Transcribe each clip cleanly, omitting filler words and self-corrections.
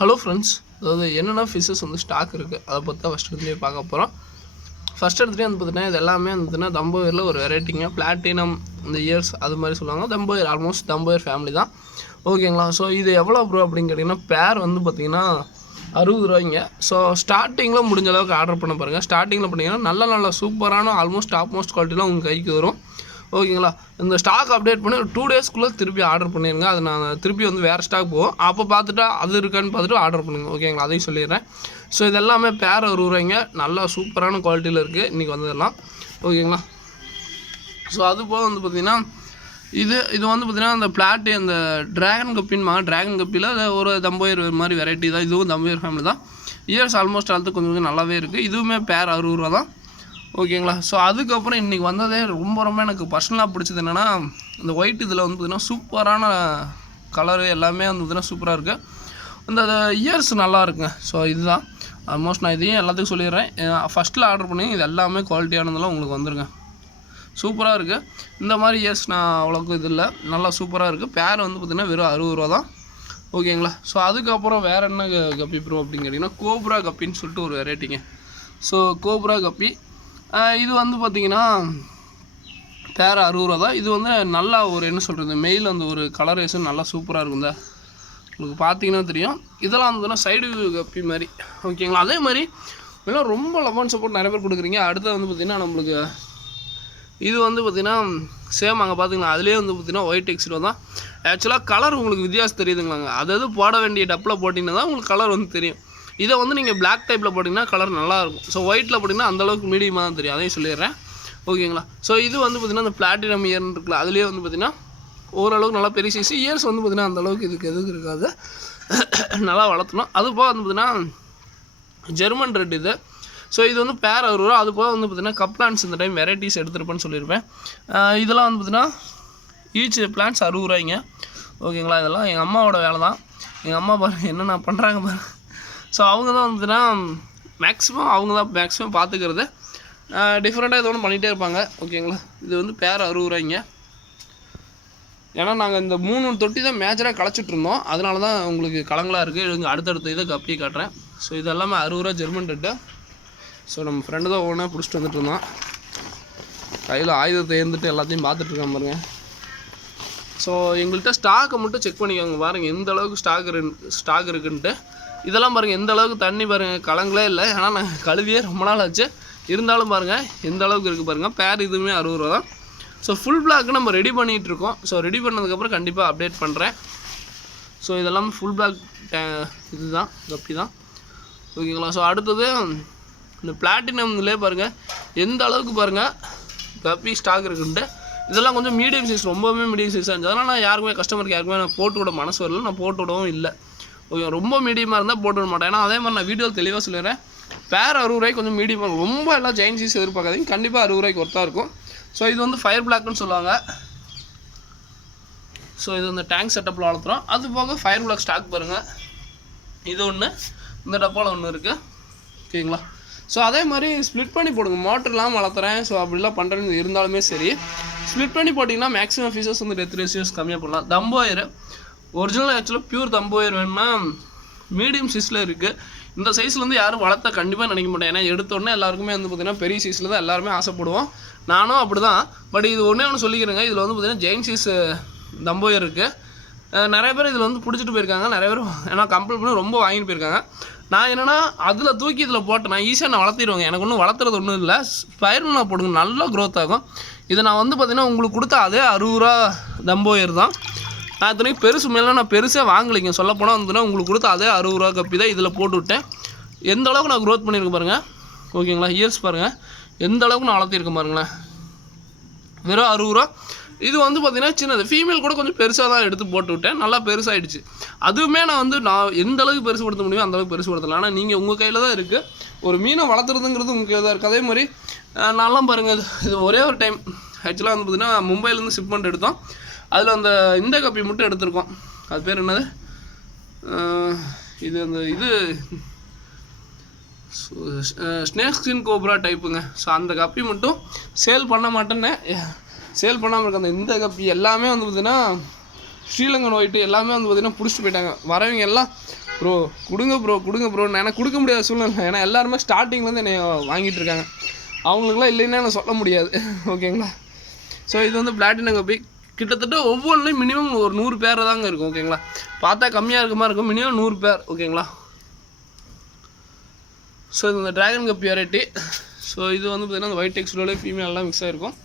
Hello friends, அதாவது என்னென்ன fishes வந்து ஸ்டாக் இருக்குது அதை பற்றி தான் ஃபஸ்ட் எடுத்துகிட்டே பார்க்க போகிறோம். ஃபஸ்ட் எடுத்துகிட்டே வந்து பார்த்தீங்கன்னா இது எல்லாமே வந்துன்னா தம்போயரில் ஒரு வெரைட்டிங்க, பிளாட்டினம் இந்த இயர்ஸ் அது மாதிரி சொல்லுவாங்க. தம்போயர் ஆல்மோஸ்ட் தம்போயர் ஃபேமிலி தான். ஓகேங்களா? ஸோ இது எவ்வளோ ப்ரோ அப்படின்னு கேட்டிங்கன்னா பேர் வந்து பார்த்திங்கன்னா 60 ரூபாய்ங்க. ஸோ ஸ்டார்டிங்கில் முடிஞ்ச அளவுக்கு ஆர்டர் பண்ண பாருங்கள். ஸ்டார்டிங்கில் பண்ணிங்கன்னா நல்ல சூப்பரான ஆல்மோஸ்ட் டாப் மோஸ்ட் குவாலிட்டிலாம் உங்கள் கைக்கு வரும். ஓகேங்களா? இந்த ஸ்டாக் அப்டேட் பண்ணி ஒரு 2 டேஸ்க்குள்ளே திருப்பி ஆர்டர் பண்ணிடுங்க. அது நான் திருப்பி வந்து வேறு ஸ்டாக் போகும், அப்போ பார்த்துட்டா அது இருக்கான்னு பார்த்துட்டு ஆர்டர் பண்ணுங்க. ஓகேங்களா? அதையும் சொல்லிடுறேன். ஸோ இது எல்லாமே பேர் 60 ரூபாய்ங்க. நல்லா சூப்பரான குவாலிட்டியில் இருக்குது இன்றைக்கி வந்ததெல்லாம். ஓகேங்களா? ஸோ அது போக வந்து பார்த்திங்கன்னா இது வந்து பார்த்திங்கன்னா அந்த பிளாட்டு அந்த ட்ராகன் கப்பின்பாங்க. ட்ராகன் கப்பியில் ஒரு தம்போயர் மாதிரி வெரைட்டி தான். இதுவும் தம்போயர் ஃபேமிலி தான். இயர்ஸ் ஆல்மோஸ்ட் அது கொஞ்சம் நல்லாவே இருக்குது. இதுவுமே பேர் 60 ரூபா தான். ஓகேங்களா? ஸோ அதுக்கப்புறம் இன்றைக்கி வந்ததே ரொம்ப எனக்கு பர்சனலாக பிடிச்சது என்னென்னா இந்த ஒயிட் இதில் வந்து பார்த்திங்கன்னா சூப்பரான கலரு எல்லாமே வந்து பார்த்திங்கன்னா சூப்பராக இருக்குது. அந்த இயர்ஸ் நல்லா இருக்குங்க. ஸோ இதுதான் ஆல்மோஸ்ட் நான் இதையும் எல்லாத்துக்கும் சொல்லிடுறேன். ஃபஸ்ட்டில் ஆர்டர் பண்ணி இது எல்லாமே குவாலிட்டியானதெல்லாம் உங்களுக்கு வந்துருங்க. சூப்பராக இருக்குது. இந்த மாதிரி இயர்ஸ் நான் அவ்வளோக்கு இது இல்லை, நல்லா சூப்பராக இருக்குது. பேர் வந்து பார்த்திங்கன்னா வெறும் 60 ரூபா தான். ஓகேங்களா? ஸோ அதுக்கப்புறம் வேறு என்ன கப்பி ப்ரோ அப்படின்னு கேட்டிங்கன்னா கோப்ரா கப்பின்னு சொல்லிட்டு ஒரு வெரைட்டிங்க. ஸோ கோப்ரா கப்பி இது வந்து பார்த்திங்கன்னா பேர் 60 ரூபா தான். இது வந்து நல்லா ஒரு என்ன சொல்கிறது மெயில் அந்த ஒரு கலரேஷன் நல்லா சூப்பராக இருக்கும். உங்களுக்கு பார்த்தீங்கன்னா தெரியும். இதெல்லாம் வந்து சைடு கப்பி மாதிரி. ஓகேங்களா? அதே மாதிரி இதெல்லாம் ரொம்ப லவ் சப்போர்ட் நிறைய பேர் கொடுக்குறீங்க. அடுத்து வந்து பார்த்திங்கன்னா நம்மளுக்கு இது வந்து பார்த்திங்கன்னா சேம் அங்கே பார்த்திங்களா அதுலேயே வந்து பார்த்திங்கன்னா ஒயிட் எக்ஸில் தான். ஆக்சுவலாக கலர் உங்களுக்கு வித்தியாசம் தெரியுதுங்களாங்க. அதாவது போட வேண்டிய டப்பில் போட்டிங்கன்னா தான் உங்களுக்கு கலர் வந்து தெரியும். இதை வந்து நீங்கள் பிளாக் டைப்பில் போட்டிங்கன்னா கலர் நல்லாயிருக்கும். ஸோ ஒயிட்டில் போட்டிங்கன்னா அந்தளவுக்கு மீடியமாக தான் தெரியும். அதையும் சொல்லிடுறேன். ஓகேங்களா? ஸோ இது வந்து பார்த்திங்கன்னா அந்த பிளாட்டினம் இயர்னு இருக்குல்ல, அதுலேயே வந்து பார்த்திங்கன்னா ஓரளவுக்கு நல்லா பெரிய சைஸ். இயர்ஸ் வந்து பார்த்திங்கன்னா அந்தளவுக்கு எதுக்கு இருக்காது, நல்லா வளர்த்தணும். அது போக வந்து பார்த்திங்கன்னா ஜெர்மன் ரெட் இது. ஸோ இது வந்து பேர் 60 ரூபா. அது போக வந்து பார்த்திங்கன்னா கப் பிளான்ஸ் இந்த டைம் வெரைட்டிஸ் எடுத்துருப்பேன்னு சொல்லியிருப்பேன். இதெல்லாம் வந்து பார்த்திங்கன்னா ஈச் பிளான்ஸ் 60 ரூபாய்ங்க. ஓகேங்களா? இதெல்லாம் எங்கள் அம்மாவோட வேலை தான். எங்கள் அம்மா பாருங்கள் என்னென்ன பண்ணுறாங்க பாருங்கள். ஸோ அவங்க தான் வந்துன்னா அவங்க தான் மேக்ஸிமம் பார்த்துக்கிறது. டிஃப்ரெண்ட்டாக ஏதோ ஒன்று பண்ணிகிட்டே இருப்பாங்க. ஓகேங்களா? இது வந்து பேர் 60 ரூபாய்ங்க. ஏன்னா நாங்கள் இந்த 3 தொட்டி தான் மேஜராக களைச்சிட்ருந்தோம். அதனால தான் உங்களுக்கு கலங்களாக இருக்குது. இங்கே அடுத்தடுத்த இதை கப்பியை காட்டுறேன். ஸோ இது எல்லாமே 60 ரூபா ஜெர்மன் ரெட்டு. ஸோ நம்ம ஃப்ரெண்டு தான் ஒவ்வொன்றா பிடிச்சிட்டு வந்துட்டு இருந்தோம். கையில் ஆயுதத்தை ஏந்துட்டு எல்லாத்தையும் பார்த்துட்ருக்கான் பாருங்கள். ஸோ எங்கள்கிட்ட ஸ்டாக்கை மட்டும் செக் பண்ணிக்கோங்க. பாருங்கள் எந்த அளவுக்கு ஸ்டாக் இருக்குன்ட்டு. இதெல்லாம் பாருங்கள் எந்த அளவுக்கு தண்ணி பாருங்கள், கலங்களே இல்லை. ஏன்னா நான் கழுவியே ரொம்ப நாள் ஆச்சு. இருந்தாலும் பாருங்கள் எந்த அளவுக்கு இருக்குது பாருங்கள். பேர் இதுவுமே 60 ரூபா தான். ஸோ ஃபுல் பிளாக் நம்ம ரெடி பண்ணிகிட்ருக்கோம். ஸோ ரெடி பண்ணதுக்கப்புறம் கண்டிப்பாக அப்டேட் பண்ணுறேன். ஸோ இதெல்லாம் ஃபுல் பிளாக் இதுதான் கப்பி தான். ஓகேங்களா? ஸோ அடுத்தது இந்த பிளாட்டினம்லேயே பாருங்கள் எந்த அளவுக்கு பாருங்கள் கப்பி ஸ்டாக் இருக்குன்ட்டு. இதெல்லாம் கொஞ்சம் மீடியம் சைஸ், ரொம்பவே மீடியம் சைஸாக இருந்துச்சு. அதனால் நான் யாருக்குமே கஸ்டமருக்கு யாருக்குமே நான் போட்டு விட மனசு வரல, நான் போட்டு விடவும் இல்லை. ஓகே, ரொம்ப மீடியமாக இருந்தால் போட்டு விட மாட்டேன். ஏன்னா அதே மாதிரி நான் வீடியோ தெளிவாக சொல்லிடுறேன். பேர் 60 ரூபாய்க்கு கொஞ்சம் மீடியமாக ரொம்ப எல்லாம் ஜெயின் சைஸ் எதிர்பார்க்காதீங்க. கண்டிப்பாக 60 ரூபாய்க்கு ஒர்த்தாக இருக்கும். ஸோ இது வந்து ஃபயர் பிளாக்னு சொல்லுவாங்க. ஸோ இது வந்து டேங்க் செட்டப்பில் வளர்த்துறோம். அது போக ஃபயர் பிளாக் ஸ்டாக் பாருங்கள். இது ஒன்று, இந்த டப்பாவில் ஒன்று இருக்குது. ஓகேங்களா? ஸோ அதே மாதிரி ஸ்ப்ளிட் பண்ணி போடுங்க. மோட்டர்லாம் வளர்த்துறேன் ஸோ அப்படிலாம் பண்ணுறேன்னு இருந்தாலுமே சரி, ஸ்ப்ளிட் பண்ணி போட்டிங்கன்னா மேக்ஸிமம் ஃபீச்சர்ஸ் வந்து டெத் ரேஷியோஸ் கம்மியாக பண்ணலாம். தம்போயர் ஒரிஜினல் ஆக்சுவலாக பியூர் தம்போயர் வேணும்னா மீடியம் சைஸில் இருக்குது. இந்த சைஸில் வந்து யாரும் வளர்த்தா கண்டிப்பாக நினைக்க மாட்டேன். ஏன்னா எடுத்தோடனே எல்லாருக்குமே வந்து பார்த்திங்கன்னா பெரிய சைஸில் தான் எல்லாருமே ஆசைப்படுவோம். நானும் அப்படி தான். பட் இது ஒன்று சொல்லிக்கிறேங்க. இதில் வந்து பார்த்திங்கன்னா ஜெயின் சைஸ் தம்போயர் இருக்குது. நிறைய பேர் இதில் வந்து பிடிச்சிட்டு போயிருக்காங்க. நிறைய பேர் ஏன்னா கம்ப்ளீட் பண்ணி ரொம்ப வாங்கிட்டு போயிருக்காங்க. நான் என்னென்னா அதில் தூக்கி இதில் போட்டேன். நான் ஈஸியாக நான் வளர்த்திடுவேங்க. எனக்கு ஒன்றும் வளர்த்துறது ஒன்றும் இல்லை. ஸ்பைரல் போடுங்க, நல்லா க்ரோத் ஆகும். இதை நான் வந்து பார்த்திங்கன்னா உங்களுக்கு கொடுத்தா அதே 60 ரூபா தம்போயர் தான். நான் இத்தனைக்கு பெருசு மேலே நான் பெருசாக வாங்கலைங்க. சொல்லப்போனால் வந்துன்னா உங்களுக்கு கொடுத்தா அதே 60 ரூபா கப்பி தான் இதில் போட்டு விட்டேன். எந்த அளவுக்கு நான் க்ரோத் பண்ணியிருக்கேன் பாருங்கள். ஓகேங்களா? இயர்ஸ் பாருங்கள் எந்த அளவுக்கு நான் வளர்த்திருக்கேன் பாருங்களேன். வெறும் 60 ரூபா. இது வந்து பார்த்திங்கன்னா சின்னது. ஃபீமேல் கூட கொஞ்சம் பெருசாக தான் எடுத்து போட்டு விட்டேன். நல்லா பெருசாகிடுச்சு. அதுவுமே நான் எந்த அளவுக்கு பெருசுப்படுத்த முடியும் அந்தளவுக்கு பெருசுப்படுத்தலாம். ஆனால் நீங்கள் உங்கள் கையில் தான் இருக்குது. ஒரு மீனை வளர்த்துறதுங்கிறது உங்கள் கையில் தான் இருக்குது. அதே மாதிரி நான்லாம் பாருங்கள் இது ஒரே ஒரு டைம் ஆக்சுவலாக வந்து பார்த்திங்கன்னா மும்பையிலேருந்து ஷிப்மெண்ட் எடுத்தோம். அதில் அந்த இந்த கப்பி மட்டும் எடுத்திருக்கோம். அது பேர் என்னது, இது ஸ்னேக் ஸ்கின் கோப்ரா டைப்புங்க. ஸோ அந்த கப்பி மட்டும் சேல் பண்ண மாட்டேன்னு சேல் பண்ணாமல் இருக்க அந்த இந்த கப்பி எல்லாமே வந்து பார்த்திங்கன்னா ஸ்ரீலங்கன் ஒயிட்டு எல்லாமே வந்து பார்த்திங்கன்னா பிடிச்சிட்டு போயிட்டாங்க. வரவங்க எல்லாம் ப்ரோ கொடுங்க ப்ரோ எனக்கு கொடுக்க முடியாத சூழ்நிலை. ஏன்னா எல்லாருமே ஸ்டார்டிங்லேருந்து என்னை வாங்கிட்டு இருக்காங்க. அவங்களுக்குலாம் இல்லைன்னா நான் சொல்ல முடியாது. ஓகேங்களா. ஸோ இது வந்து பிளாட்டினம் கப்பி. கிட்டத்தட்ட ஒவ்வொன்றுலையும் மினிமம் ஒரு 100 பேர் தாங்க இருக்கும். ஓகேங்களா. பார்த்தா கம்மியாக இருக்க மாதிரி இருக்கும், மினிமம் 100 பேர். ஓகேங்களா. ஸோ இது இந்த ட்ராகன் கப்பி வெரைட்டி. ஸோ இது வந்து பார்த்திங்கன்னா அந்த ஒயிட் டெக்ஸ்டோட ஃபீமேல்லாம் மிக்ஸ் ஆகிருக்கும்.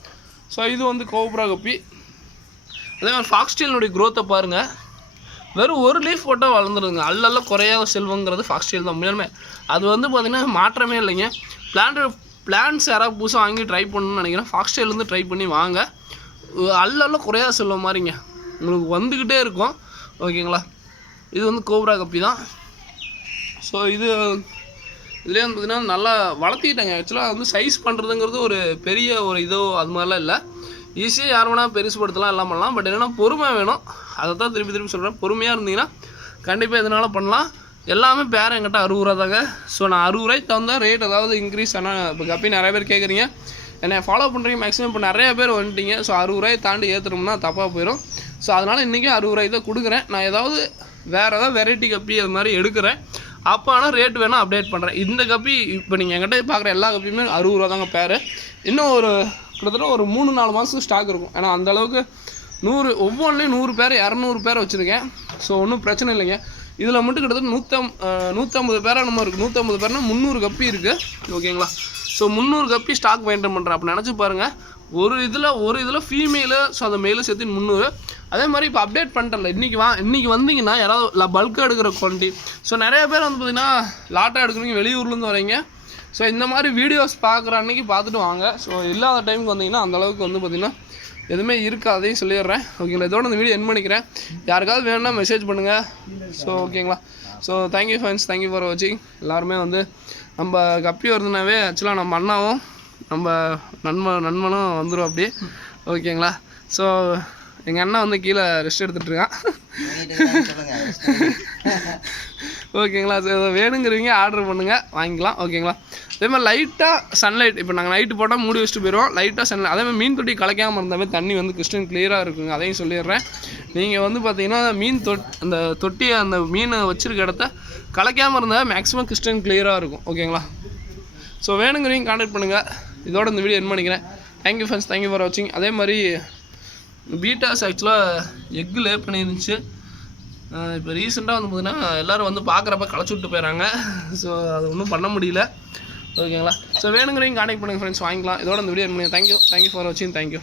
ஸோ இது வந்து கோப்ரா கப்பி. அதே மாதிரி ஃபாக்ஸ்டெயிலுடைய க்ரோத்தை பாருங்கள். வெறும் ஒரு லீஃப் போட்டால் வளர்ந்துருதுங்க. அல்ல குறையாத செல்வங்கிறது ஃபாக்ஸ்டெயில் தான் உண்மையாலுமே. அது வந்து பார்த்திங்கன்னா மாற்றமே இல்லைங்க. பிளான்ஸ் யாராவது புதுசாக வாங்கி ட்ரை பண்ணணும்னு நினைக்கிறேன், ஃபாக்ஸ்டெயிலேருந்து ட்ரை பண்ணி வாங்க. அல்ல குறையாத செல்வம் மாதிரிங்க, உங்களுக்கு வந்துக்கிட்டே இருக்கும். ஓகேங்களா. இது வந்து கோப்ரா கப்பி தான். ஸோ இதுலேயே வந்து பார்த்திங்கன்னா நல்லா வளர்த்திக்கிட்டாங்க. ஆக்சுவலாக வந்து சைஸ் பண்ணுறதுங்கிறது ஒரு பெரிய ஒரு இதோ அது மாதிரிலாம் இல்லை. ஈஸியாக யார் வேணால் பெருசுப்படுத்தலாம், எல்லாம் பண்ணலாம். பட் என்னென்னா பொறுமை வேணும். அதை தான் திருப்பி சொல்கிறேன். பொறுமையாக இருந்தீங்கன்னா கண்டிப்பாக எதனால பண்ணலாம். எல்லாமே பேர் என்கிட்ட 60 ரூபா தாங்க. ஸோ நான் 60 ரூபாய்க்கு தகுந்த ரேட் ஏதாவது இன்க்ரீஸ் ஆனால் இப்போ கப்பி நிறைய பேர் கேட்குறீங்க, என்னை ஃபாலோ பண்ணுறீங்க. மேக்ஸிமம் இப்போ நிறைய பேர் வந்துட்டீங்க. ஸோ 60 ரூபாயை தாண்டி ஏற்றுறோம்னா தப்பாக போயிடும். ஸோ அதனால் இன்றைக்கி 60 ரூபாய்க்கு தான் கொடுக்குறேன். நான் ஏதாவது வேறு ஏதாவது வெரைட்டி கப்பி அது மாதிரி எடுக்கிறேன். அப்போ ஆனால் ரேட் வேணால் அப்டேட் பண்ணுறேன். இந்த கப்பி இப்போ நீங்கள் என்கிட்ட பார்க்குற எல்லா கப்பியுமே 60 ரூபா தாங்க பேர். இன்னும் ஒரு கிட்டத்தட்ட ஒரு 3-4 மாதத்துக்கு ஸ்டாக் இருக்கும். ஏன்னா அந்தளவுக்கு 100 ஒவ்வொன்றிலையும் 100 பேர் 200 பேர் வச்சுருக்கேன். ஸோ ஒன்றும் பிரச்சனை இல்லைங்க. இதில் மட்டும் கிட்டத்தட்ட 150 பேராக நம்ம இருக்குது. 150 பேர்னா 300 கப்பி இருக்குது. ஓகேங்களா. ஸோ 300 கப்பி ஸ்டாக் மெயின்டைன் பண்ணுறேன். அப்போ நினச்சி பாருங்கள், ஒரு இதில் ஃபீமேலு, ஸோ அந்த மேலு சேர்த்து 300. அதே மாதிரி இப்போ அப்டேட் பண்ணிட்டல. இன்றைக்கி வந்தீங்கன்னா யாராவது பல்காக எடுக்கிற குவாலிட்டி. ஸோ நிறைய பேர் வந்து பார்த்திங்கன்னா லாட்டாக எடுக்கிறீங்க, வெளியூர்லேருந்து வரீங்க. ஸோ இந்த மாதிரி வீடியோஸ் பார்க்குற அன்றைக்கி பார்த்துட்டு வாங்க. ஸோ இல்லாத டைமுக்கு வந்தீங்கன்னா அந்தளவுக்கு வந்து பார்த்திங்கன்னா எதுவுமே இருக்காதையும் சொல்லிடுறேன். ஓகேங்களா. இதோட இந்த வீடியோ என் பண்ணிக்கிறேன். யாருக்காவது வேணும்னா மெசேஜ் பண்ணுங்கள். ஸோ ஓகேங்களா. So thank you friends, thank you for வாட்சிங். எல்லாருமே வந்து நம்ம கப்பி வருதுனாவே ஆக்சுவலாக நம்ம அண்ணாவும் நம்ம நண்பனும் வந்துடும் அப்படி. ஓகேங்களா. ஸோ எங்கள் அண்ணா வந்து கீழே ரெஸ்ட் எடுத்துகிட்ருக்கான். ஓகேங்களா. ஸோ வேணுங்கிறவங்க ஆர்டர் பண்ணுங்கள், வாங்கிக்கலாம். ஓகேங்களா. அதே மாதிரி லைட்டாக சன்லைட், இப்போ நாங்கள் நைட்டு போட்டால் மூடி வச்சுட்டு போயிடுவோம். லைட்டாக சன்லைட். அதே மாதிரி மீன் தொட்டி கலைக்காமல் இருந்தாவே தண்ணி வந்து கிறிஸ்டின் கிளியராக இருக்குங்க. அதையும் சொல்லிடுறேன். நீங்கள் வந்து பார்த்தீங்கன்னா அந்த தொட்டியை அந்த மீன் வச்சுருக்க இடத்த கலைக்காமல் இருந்தால் மேக்ஸிமம் கிறிஸ்டின் கிளியராக இருக்கும். ஓகேங்களா. ஸோ வேணுங்கிறவங்க கான்டாக்ட் பண்ணுங்கள். இதோட இந்த வீடியோ என் பண்ணிக்கிறேன். தேங்க்யூ ஃப்ரெண்ட்ஸ், தேங்க்யூ ஃபார் வாட்சிங். அதே மாதிரி பீட்டாஸ் ஆக்சுவலாக எக்கு லே பண்ணியிருந்துச்சு. இப்போ ரீசெண்டாக வந்து பார்த்திங்கன்னா எல்லோரும் வந்து பார்க்குறப்ப களைச்சி விட்டு போயிடறாங்க. ஸோ அது ஒன்றும் பண்ண முடியல. ஓகேங்களா. ஸோ வேணுங்கிறவங்க கான்டாக்ட் பண்ணுங்கள் ஃப்ரெண்ட்ஸ், வாங்கிக்கலாம். இதோட இந்த வீடியோ என் பண்ணி தேங்க்யூ ஃபார் வாட்சிங். தேங்க்யூ.